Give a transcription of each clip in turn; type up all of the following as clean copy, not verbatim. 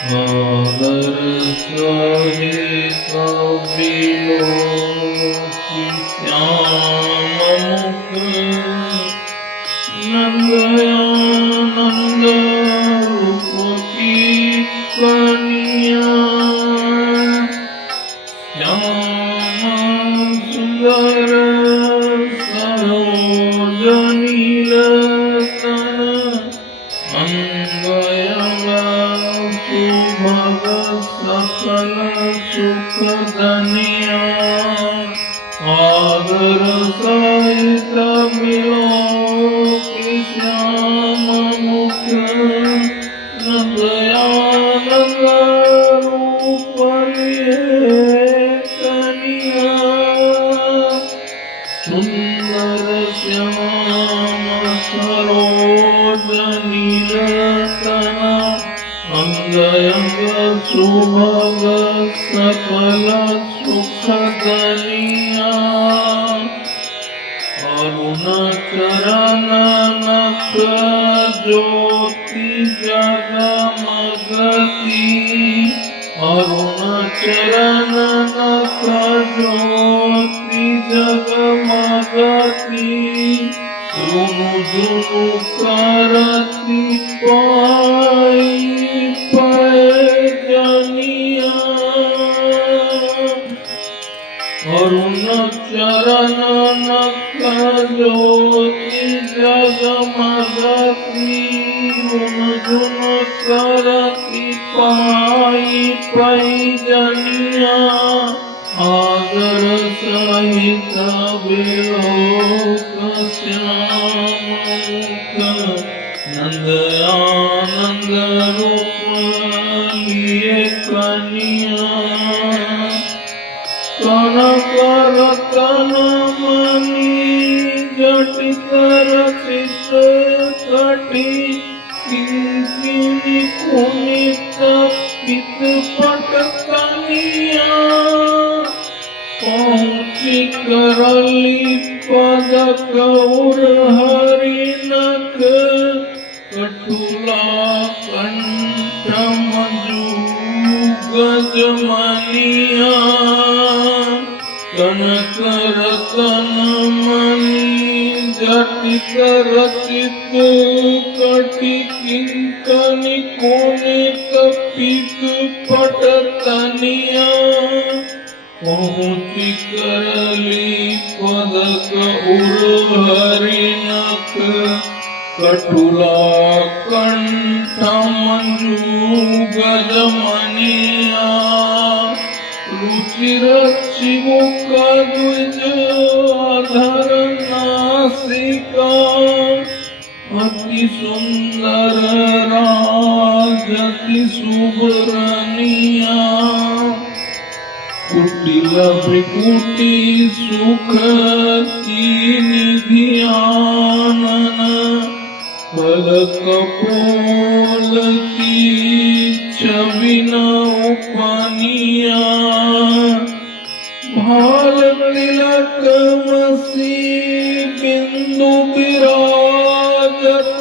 सागर सहित विलोकी श्याम मुख नंदयानंद रूप की कनिया श्याम सुंदर सरोज नीलतन अंगयंगा सुभग सकल सुख धनिया आदर सहित विलोकी श्याम मुख नंदयानंद रूप कनिया सुंदर श्याम सरोज नीलतन अंगयंग सुभग सकल सुख धनिया अरुण चरण नख ज्योति जगमगती अरुण चरण नख ज्योति जगमगती रुनु जुनु करती पाई पैजनिया अरुण चरण नख ज्योति जगमगती रुनु जुनु करती पाई पैजनिया आदर सहित विलोक श्याम मुख नंदयानंद रूप लिए कनिया कनक रतन मणि जटित रचित कटि किंकिणी कुनित पित पट कनिया पहुँची करली पद कौर हरि नख कटुला कंठ मजू गजमनिया कनक रतन मणि जटित रचित कटि किंकनि कोनित पित पट तनिया पहुँची करली पद कौर हरि नख कटुला कंठ मंजू गजमनिया रुचिर चिमुख द्विज अधर नासिका अति सुंदर राजति सुब्रनिया कुटिल भ्रिकुटी सुख की निधियानन फल कपोल की छवि न उपनिया भाल तिलक मसी बिंदु विराजत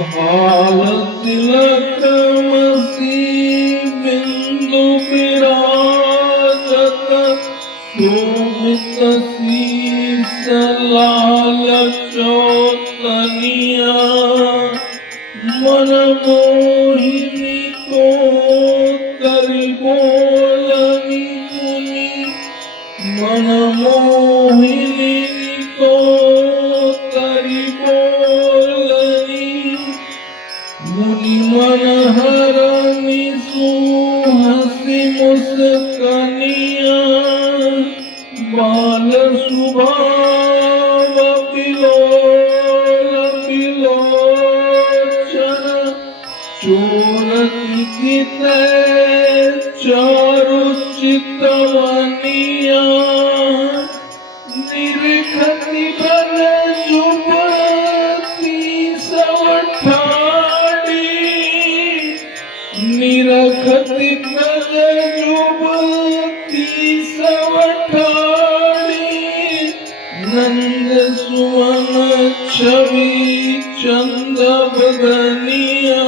भाल तिलक मसी बिंदु विराजत शोभित शीस लाल चौतनिया मन मोहिनी को करि बोलनी मुनि मन मोहिनी को करि बोलनी मुनि मन हरनि सुहसि मुस्कनिया बाल सुभाव बिलोल बिलोचन चोरति चिते चारु चितवनिया निरखति बल जुबती सवठाड़ी निरखति बल जुबती सवठाड़ी नंद सुवन छवि चंद बदनिया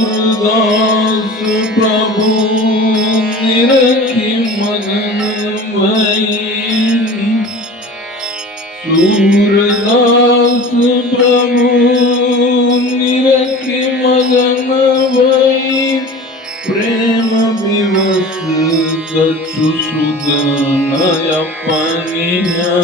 सूरदास प्रभु निरखी मगन भई सूरदास प्रभु निरखी मगन भई प्रेम विवश कछु सुध न अपनिया